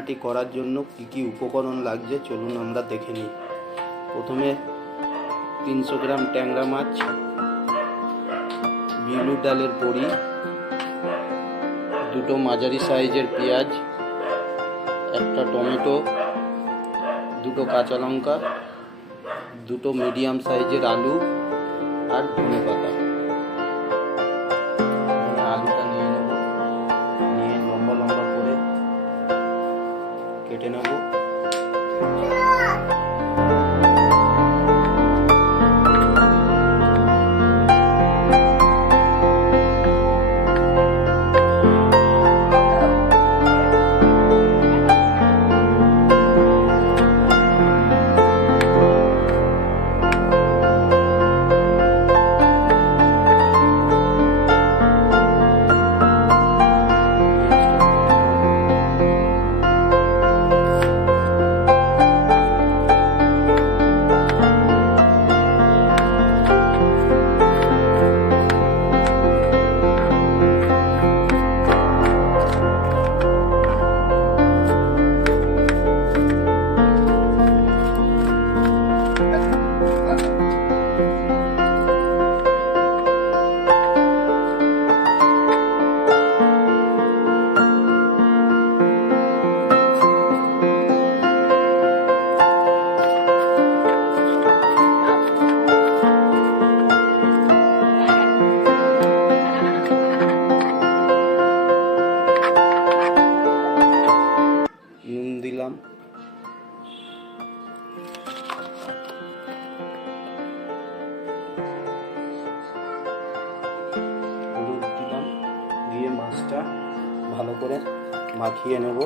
করার জন্য কি কি উপকরণ লাগছে চলুন আমরা দেখে নিই। প্রথমে তিনশো গ্রাম ট্যাংরা মাছ বিউলির ডালের বড়ি, দুটো মাঝারি সাইজের পেঁয়াজ, একটা টমেটো, দুটো কাঁচা লঙ্কা, দুটো মিডিয়াম সাইজের আলু আর ধনে পাতা ভালো করে মাখিয়ে নেব।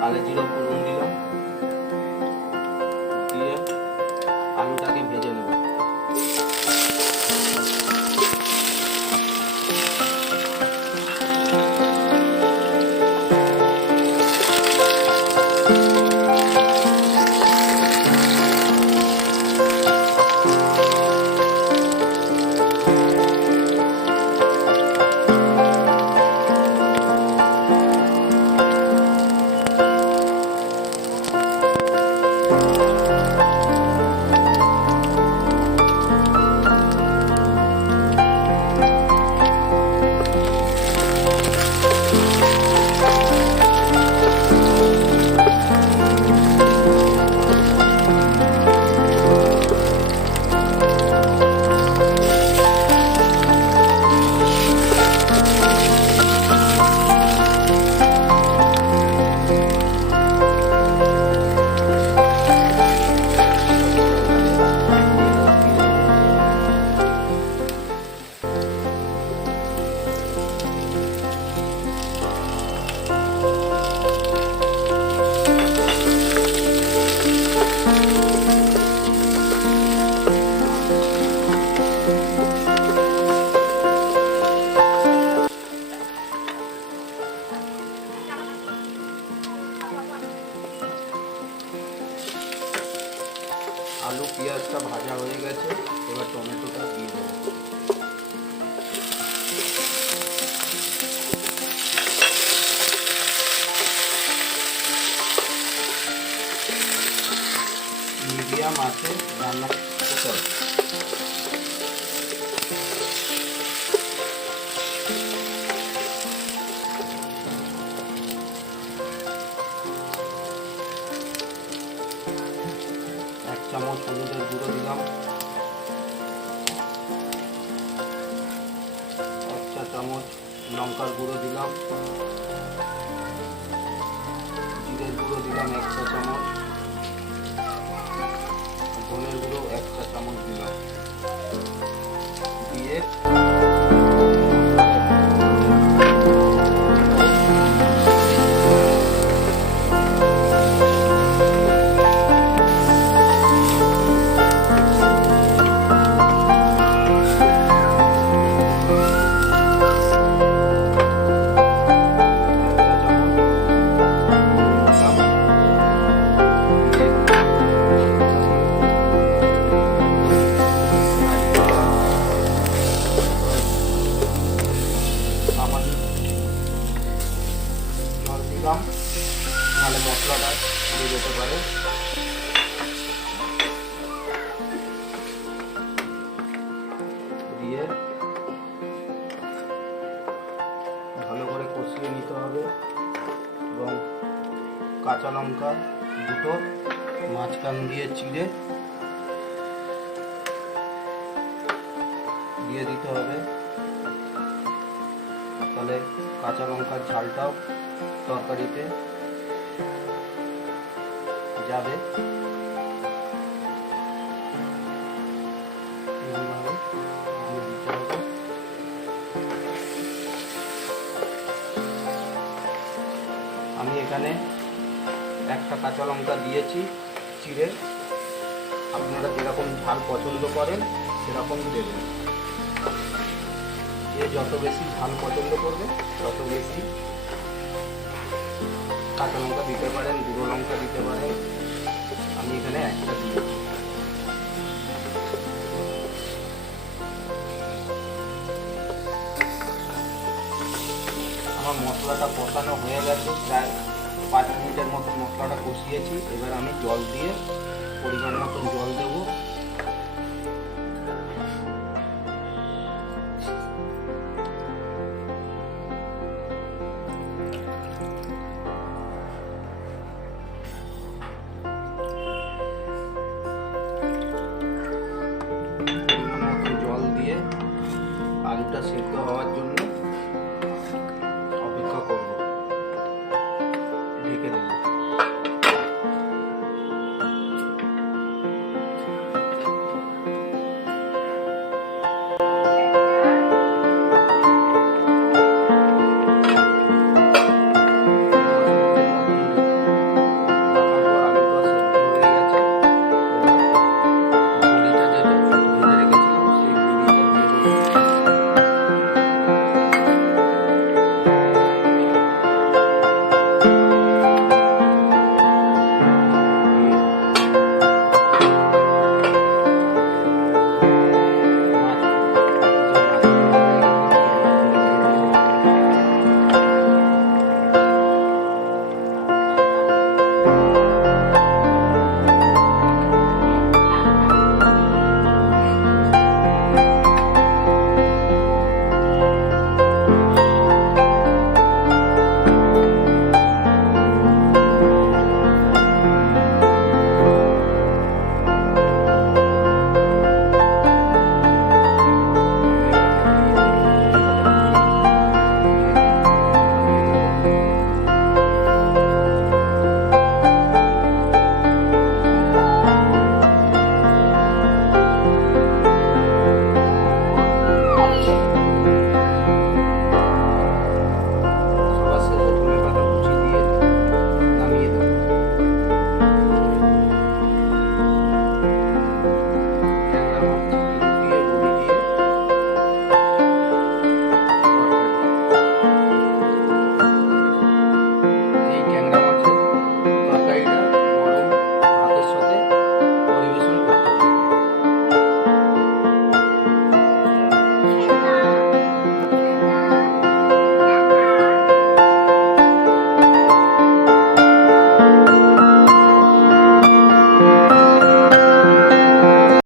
কালো জিরা आलू पिंज़ का भाजा हो गए एब टमेटो का दी दे मीडियम आते रान कुकर ধনের গুঁড়ো এক চা চামচ দিলাম দিয়ে দিয়ে ভালো করে কষিয়ে নিতে হবে এবং কাঁচা লঙ্কা দুটো, মাঝখান দিয়ে চিড়ে দিয়ে দিতে হবে। তাহলে কাঁচা লঙ্কার ঝালটাও তরকারিতে যাবে। আমি এখানে একটা কাঁচা লঙ্কা দিয়েছি, চিড়ে। আপনারা যেরকম ঝাল পছন্দ করেন, সেরকম দেবেন। যে যত বেশি ঝাল পছন্দ করবে, তত বেশি কাঁচা লঙ্কা দিতে পারেন, গুঁড়ো লঙ্কা দিতে পারেন। আমি এখানে একটা আমার মশলাটা কষানো হয়ে গেছে, প্রায় পাঁচ মিনিটের মতো মশলাটা কষিয়েছি। এবার আমি জল দিয়ে, পরিমাণ মতন জল দেবো। পরিমাণ মতন জল দিয়ে